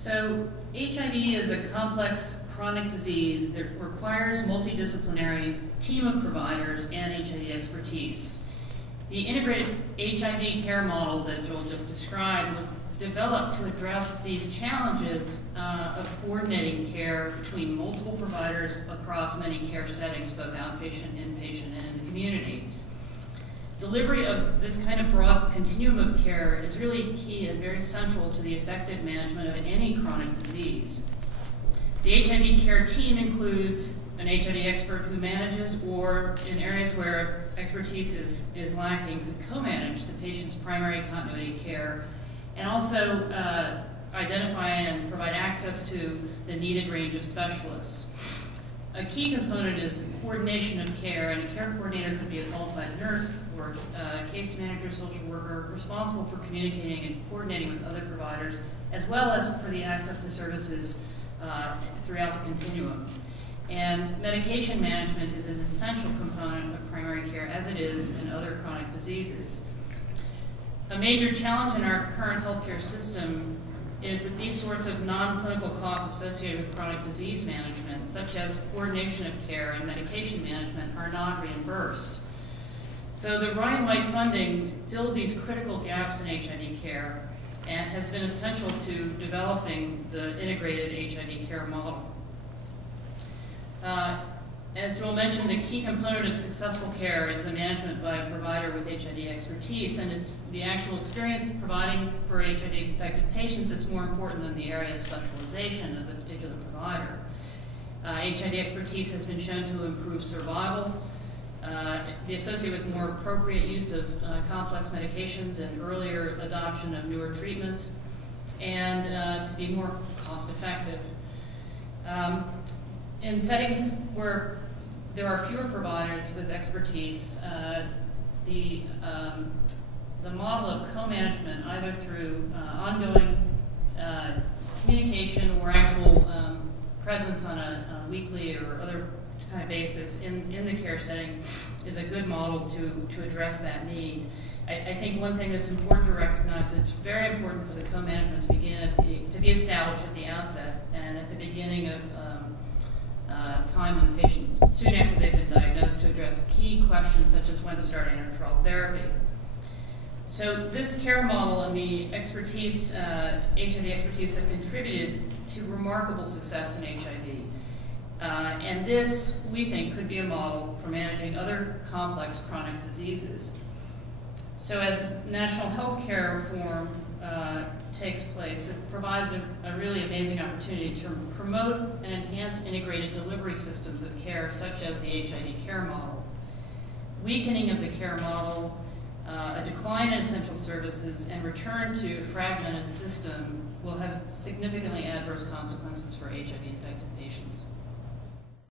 So HIV is a complex chronic disease that requires multidisciplinary team of providers and HIV expertise. The integrated HIV care model that Joel just described was developed to address these challenges of coordinating care between multiple providers across many care settings, both outpatient, inpatient, and in the community. Delivery of this kind of broad continuum of care is really key and very central to the effective management of any chronic disease. The HIV care team includes an HIV expert who manages, or in areas where expertise is lacking, could co-manage the patient's primary continuity care, and also identify and provide access to the needed range of specialists. A key component is coordination of care, and a care coordinator could be a qualified nurse or a case manager, social worker, responsible for communicating and coordinating with other providers, as well as for the access to services throughout the continuum. And medication management is an essential component of primary care, as it is in other chronic diseases. A major challenge in our current healthcare system is that these sorts of non-clinical costs associated with chronic disease management, such as coordination of care and medication management, are not reimbursed. So the Ryan White funding filled these critical gaps in HIV care and has been essential to developing the integrated HIV care model. As Joel mentioned, a key component of successful care is the management by a provider with HIV expertise, and it's the actual experience providing for HIV-infected patients that's more important than the area of specialization of the particular provider. HIV expertise has been shown to improve survival, be associated with more appropriate use of complex medications and earlier adoption of newer treatments, and to be more cost-effective. In settings where there are fewer providers with expertise, the model of co-management, either through ongoing communication or actual presence on a weekly or other kind of basis in the care setting, is a good model to address that need. I think one thing that's important to recognize, it's very important for the co-management to be established at the outset and at the beginning of time when the patient, soon after they've been diagnosed, to address key questions such as when to start antiretroviral therapy. So this care model and the expertise, HIV expertise, have contributed to remarkable success in HIV. And this, we think, could be a model for managing other complex chronic diseases. So as national health care reform takes place, it provides a really amazing opportunity to promote and enhance integrated delivery systems of care, such as the HIV care model. Weakening of the care model, a decline in essential services, and return to a fragmented system will have significantly adverse consequences for HIV-infected patients.